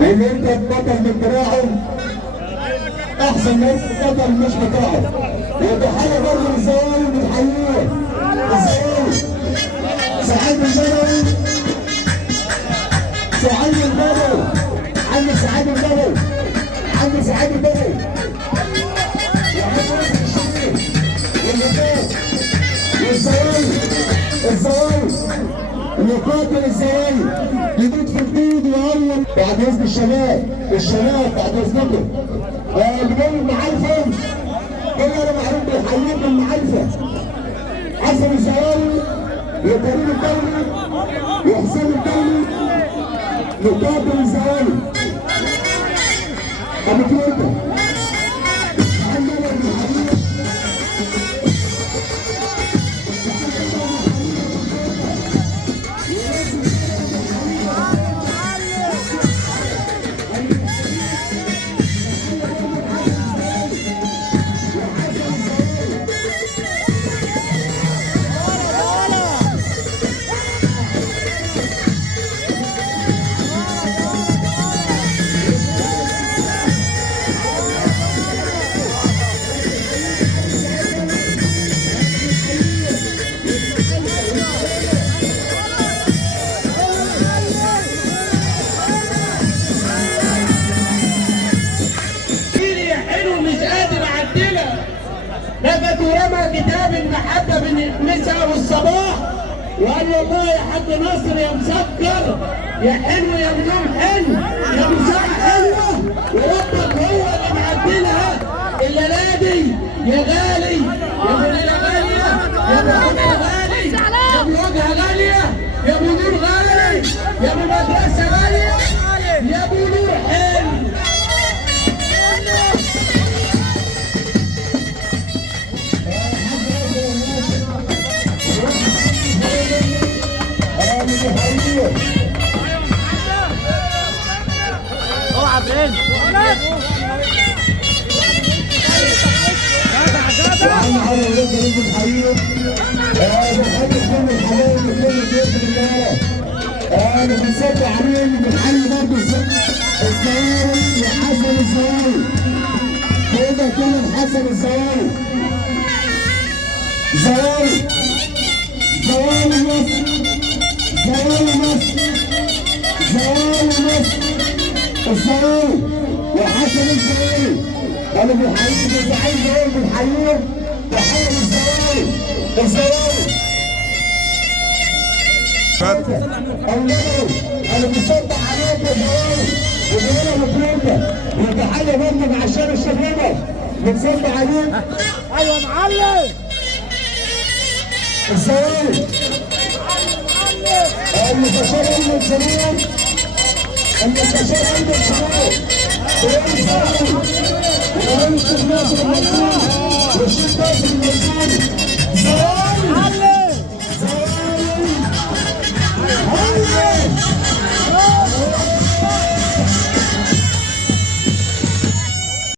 اللي انت البطل من دراعه احسن من البطل مش بتاعه. وتحيه برضه للزوايا بنحييه الزوايا سعيد البدوي، سعيد البدوي، عم سعيد البدوي، عم سعيد البدوي يا عم ناصر الشريف والنقاط والزوايا، الزوايا يقاتل الزوايا يموت في البيض ويعوض بعد اذن الشباب بعد اذنكم. اللي جاي المعالفه كل انا معروف بيحييكم المعالفه حسن الزوايا وكريم الدولي وحسين الدولي يقاتل الزوايا. ابو تريكه ورمى كتاب المحبه بين المساء والصباح وقال والله يا حاج ناصر يا مسكر يا حلو يا منام حلو يا مساء حلوه وربك هو اللي معدلها الليله دي يا غالي يا ابو ليله غاليه يا ابو حمى غالي يا ابو وجهه غاليه يا ابو نور غالي يا ابو مدرسه غاليه يا ابو نور حلو. اوعى فين؟ انا بنصب عليهم بنحيي برضه الزوايا وحسن الزوايا كده حسن الزوايا زوايا زوايا مصر زوايا مصر زوايا مصر الزوايا وحسن الزوايا انا بنحييه بنحيي زوايا بنحييه تحيه للزوايا الزوايا أولادهم أنا بصب عليهم بزوايا وبقولها مفروضة وتحية برضه عشان الشباب بنصب عليهم. ايوه يا معلم الزوايا المستشار أحمد سليم المستشار أحمد سليم ورئيس الزوايا ورئيس الناس المنصور والشيخ ناصر المنصور